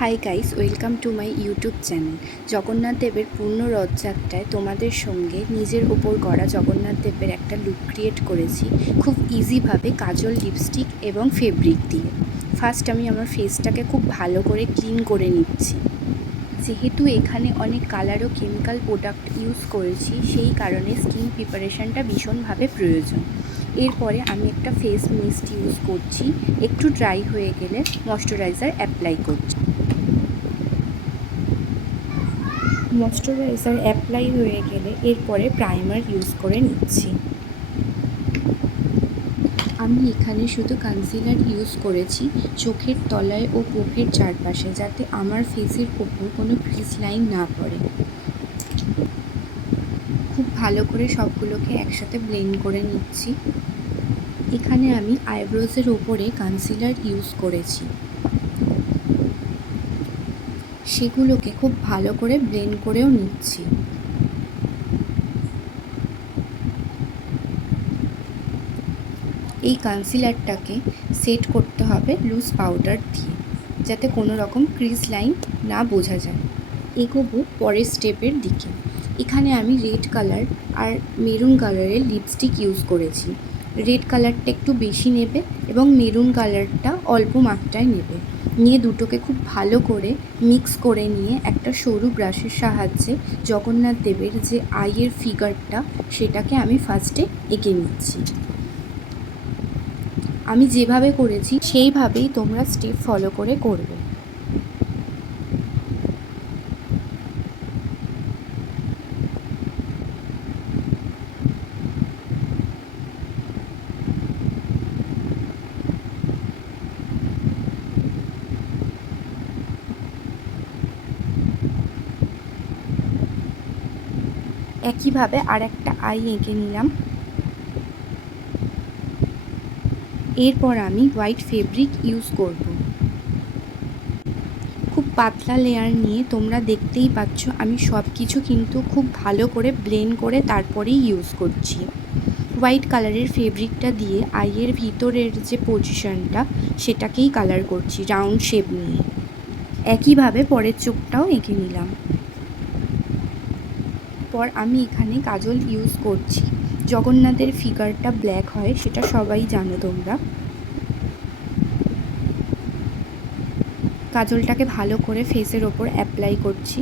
Hi guys, welcome to my YouTube channel. Jagannath দেবের পূর্ণ রথযাত্রায় তোমাদের সঙ্গে নিজের ওপর করা জগন্নাথ দেবের একটা লুক ক্রিয়েট করেছি খুব ইজিভাবে কাজল, লিপস্টিক এবং ফেব্রিক দিয়ে। ফার্স্ট আমি আমার ফেসটাকে খুব ভালো করে ক্লিন করে নিচ্ছি। যেহেতু এখানে অনেক কালার ও কেমিক্যাল প্রোডাক্ট ইউজ করেছি, সেই কারণে স্কিন প্রিপারেশনটা ভীষণভাবে প্রয়োজন। এরপরে আমি একটা ফেস মিস্ট ইউজ করছি, একটু ড্রাই হয়ে গেলে ময়শ্চারাইজার অ্যাপ্লাই করছি। ময়শ্চারাইজার অ্যাপ্লাই হয়ে গেলে এরপরে প্রাইমার ইউজ করে নিচ্ছি। আমি এখানে শুধু কনসিলার ইউজ করেছি চোখের তলায় ও মুখের চারপাশে, যাতে আমার ফেসের ওপর কোনো ক্রিজ লাইন না পড়ে। খুব ভালো করে সবগুলোকে একসাথে ব্লেন্ড করে নিচ্ছি। এখানে আমি আইব্রোজের ওপরে কনসিলার ইউজ করেছি, সেগুলোকে খুব ভালো করে ব্লেন্ড করেও নিচ্ছি। এই কনসিলারটাকে সেট করতে হবে লুজ পাউডার দিয়ে, যাতে কোনো রকম ক্রিজ লাইন না বোঝা যায়। এগোবো পরের স্টেপের দিকে। এখানে আমি রেড কালার আর মেরুন কালারের লিপস্টিক ইউজ করেছি। রেড কালারটা একটু বেশি নেবে এবং মেরুন কালারটা অল্প মাত্রায় নেবে। নিয়ে দুটোকে খুব ভালো করে মিক্স করে নিয়ে একটা সরু ব্রাশের সাহায্যে জগন্নাথ দেবের যে আইয়ের ফিগারটা, সেটাকে আমি ফার্স্টে এঁকে নিচ্ছি। আমি যেভাবে করেছি সেইভাবেই তোমরা স্টেপ ফলো করে করবে। একইভাবে আর একটা আই এঁকে নিলাম। এরপর আমি হোয়াইট ফেব্রিক ইউজ করব। খুব পাতলা লেয়ার নিয়ে তোমরা দেখতেই পাচ্ছ আমি সব কিছু কিন্তু খুব ভালো করে ব্লেন্ড করে তারপরেই ইউজ করছি। হোয়াইট কালারের ফেব্রিকটা দিয়ে আইয়ের ভিতরের যে পজিশনটা, সেটাকেই কালার করছি রাউন্ড শেপ নিয়ে। একইভাবে পরের চোখটাও এঁকে নিলাম। পর আমি এখানে কাজল ইউজ করছি। জগন্নাথের ফিগারটা ব্ল্যাক হয়, সেটা সবাই জানো তোমরা। কাজলটাকে ভালো করে ফেসের ওপর অ্যাপ্লাই করছি।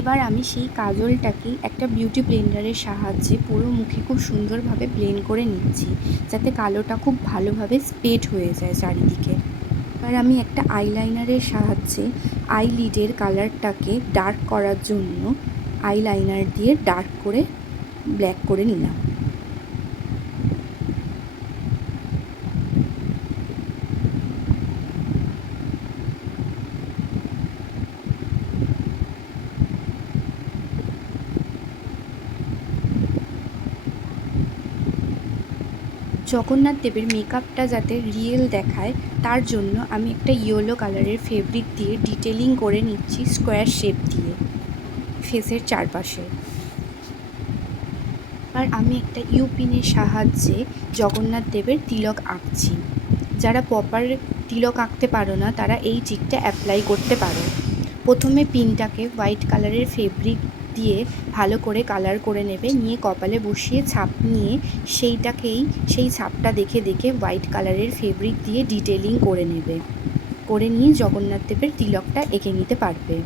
এবার আমি সেই কাজলটাকেই একটা বিউটি ব্লেন্ডারের সাহায্যে পুরো মুখে খুব সুন্দরভাবে ব্লেন্ড করে নিচ্ছি, যাতে কালোটা খুব ভালোভাবে স্প্রেড হয়ে যায় চারিদিকে। এবার আমি একটা আইলাইনারের সাহায্যে আইলিডের কালারটাকে ডার্ক করার জন্য আইলাইনার দিয়ে ডার্ক করে ব্ল্যাক করে নিলাম। জগন্নাথ দেবের মেকআপটা যাতে রিয়েল দেখায়, তার জন্য আমি একটা ইয়েলো কালারের ফেব্রিক দিয়ে ডিটেলিং করে নিচ্ছি স্কোয়ার শেপ দিয়ে ফেসের চারপাশে। আর আমি একটা ইউপিনের সাহায্যে জগন্নাথ দেবের তিলক আঁকছি। যারা প্রপার তিলক আঁকতে পারো না, তারা এই ট্রিকটা অ্যাপ্লাই করতে পারো। প্রথমে পিনটাকে হোয়াইট কালারের ফেব্রিক দিয়ে ভালো করে কালার করে নেবে, নিয়ে কপালে বসিয়ে ছাপ নিয়ে সেই ছাপটা দেখে দেখে হোয়াইট কালারের ফেব্রিক দিয়ে ডিটেলিং করে নেবে। করে নিয়ে জগন্নাথ দেবের তিলকটা এঁকে নিতে পারবে।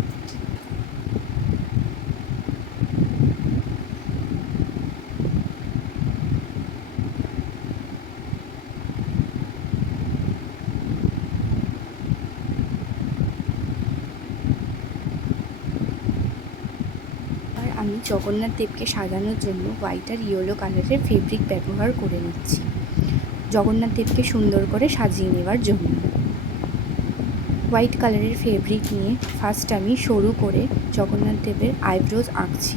আর আমি জগন্নাথ দেবকে সাজানোর জন্য হোয়াইট আর ইয়েলো কালারের ফেব্রিক ব্যবহার করে নিচ্ছি, জগন্নাথ দেবকে সুন্দর করে সাজিয়ে নেওয়ার জন্য। হোয়াইট কালারের ফেব্রিক নিয়ে ফার্স্ট আমি সরু করে জগন্নাথ দেবের আইব্রোজ আঁকছি।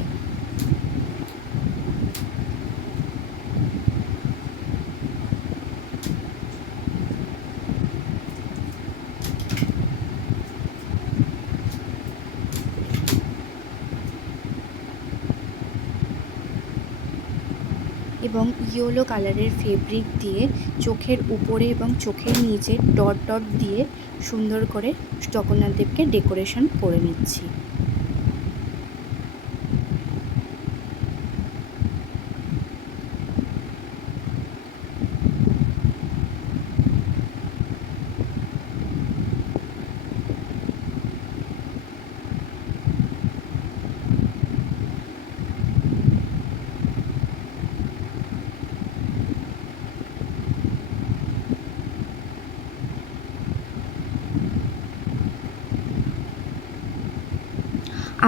এবং ইয়েলো কালারের ফেব্রিক দিয়ে চোখের উপরে এবং চোখের নিচে ডট ডট দিয়ে সুন্দর করে জগন্নাথ দেবকে ডেকোরেশন করে নিচ্ছি।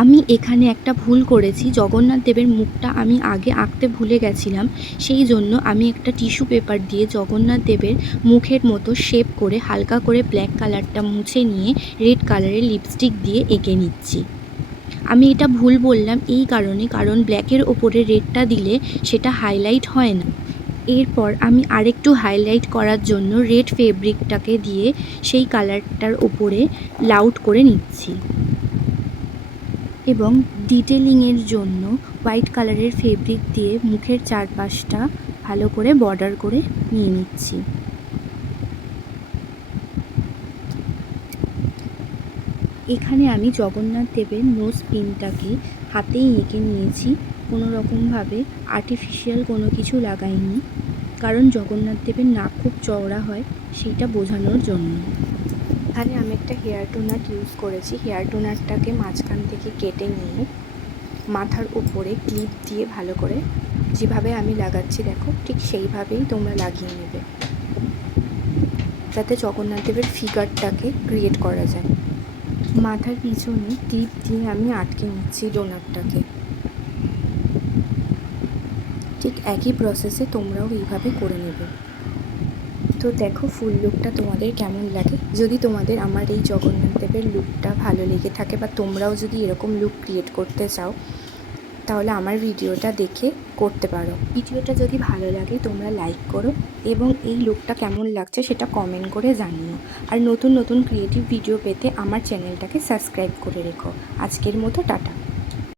আমি এখানে একটা ভুল করেছি, জগন্নাথ দেবের মুখটা আমি আগে আঁকতে ভুলে গেছিলাম। সেই জন্য আমি একটা টিস্যু পেপার দিয়ে জগন্নাথ দেবের মুখের মতো শেপ করে হালকা করে ব্ল্যাক কালারটা মুছে নিয়ে রেড কালারের লিপস্টিক দিয়ে এঁকে নিচ্ছি। আমি এটা ভুল বললাম এই কারণে, কারণ ব্ল্যাকের ওপরে রেডটা দিলে সেটা হাইলাইট হয় না। এরপর আমি আরেকটু হাইলাইট করার জন্য রেড ফেব্রিকটাকে দিয়ে সেই কালারটার ওপরে লাউড করে নিচ্ছি এবং ডিটেলিংয়ের জন্য হোয়াইট কালারের ফেব্রিক দিয়ে মুখের চারপাশটা ভালো করে বর্ডার করে নিয়ে নিচ্ছি। এখানে আমি জগন্নাথ দেবের নোজ পিনটাকে হাতেই এঁকে নিয়েছি, কোনো রকমভাবে আর্টিফিশিয়াল কোনো কিছু লাগাইনি, কারণ জগন্নাথ দেবের নাক খুব চওড়া হয় সেইটা বোঝানোর জন্য। এখানে আমি একটা হেয়ার টোনার ইউজ করেছি। হেয়ার টোনারটাকে মাঝখান থেকে কেটে নিয়ে মাথার উপরে ক্লিপ দিয়ে ভালো করে যেভাবে আমি লাগাচ্ছি দেখো ঠিক সেইভাবেই তোমরা লাগিয়ে নেবে, যাতে জগন্নাথ দেবের ফিগারটাকে ক্রিয়েট করা যায়। মাথার পিছনে ক্লিপ দিয়ে আমি আটকে নিচ্ছি ডোনারটাকে। ঠিক একই প্রসেসে তোমরাও এইভাবে করে নেবে। তো দেখো ফুল লুকটা তোমাদের কেমন লাগে। যদি তোমাদের আমার এই জগন্নাথ দেবের লুকটা ভালো লেগে থাকে বা তোমরাও যদি এরকম লুক ক্রিয়েট করতে চাও, তাহলে আমার ভিডিওটা দেখে করতে পারো। ভিডিওটা যদি ভালো লাগে তোমরা লাইক করো এবং এই লুকটা কেমন লাগছে সেটা কমেন্ট করে জানিও। আর নতুন নতুন ক্রিয়েটিভ ভিডিও পেতে আমার চ্যানেলটাকে সাবস্ক্রাইব করে রেখো। আজকের মতো টাটা।